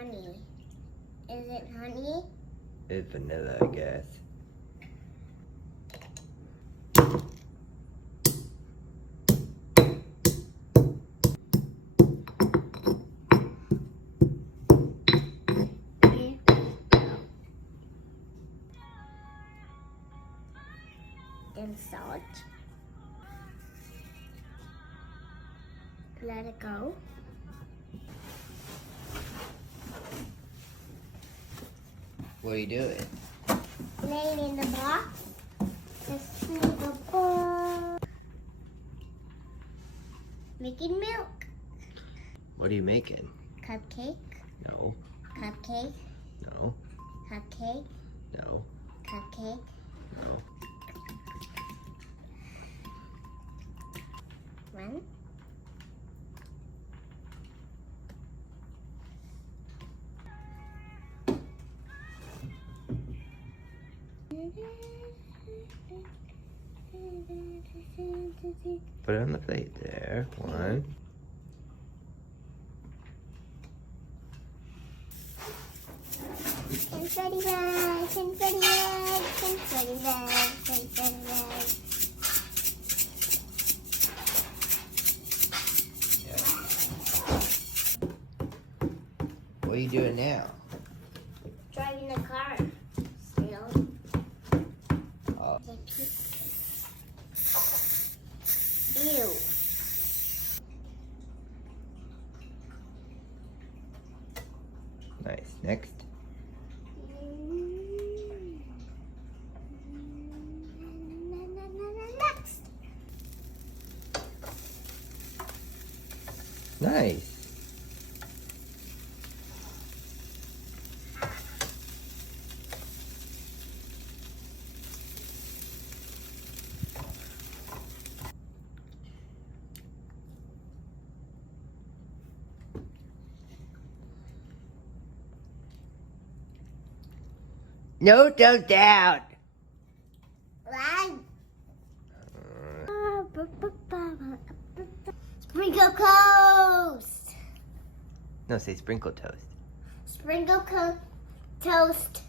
honey? Is it honey? It's vanilla, I guess. Then salt. Let it go. What are you doing? Laying in the box. Let's see the bowl. Making milk. What are you making? Cupcake. No, Cupcake. no, Cupcake. no, Cupcake. no. One. Put it on the plate there. One. Confetti bag, confetti bag, confetti bag, confetti bag. What are you doing now? Driving the car. Still. Oh. Ew. Nice. Next. Next. Nice. No, don't down. One. Sprinkle toast. No, say sprinkle toast. Sprinkle toast.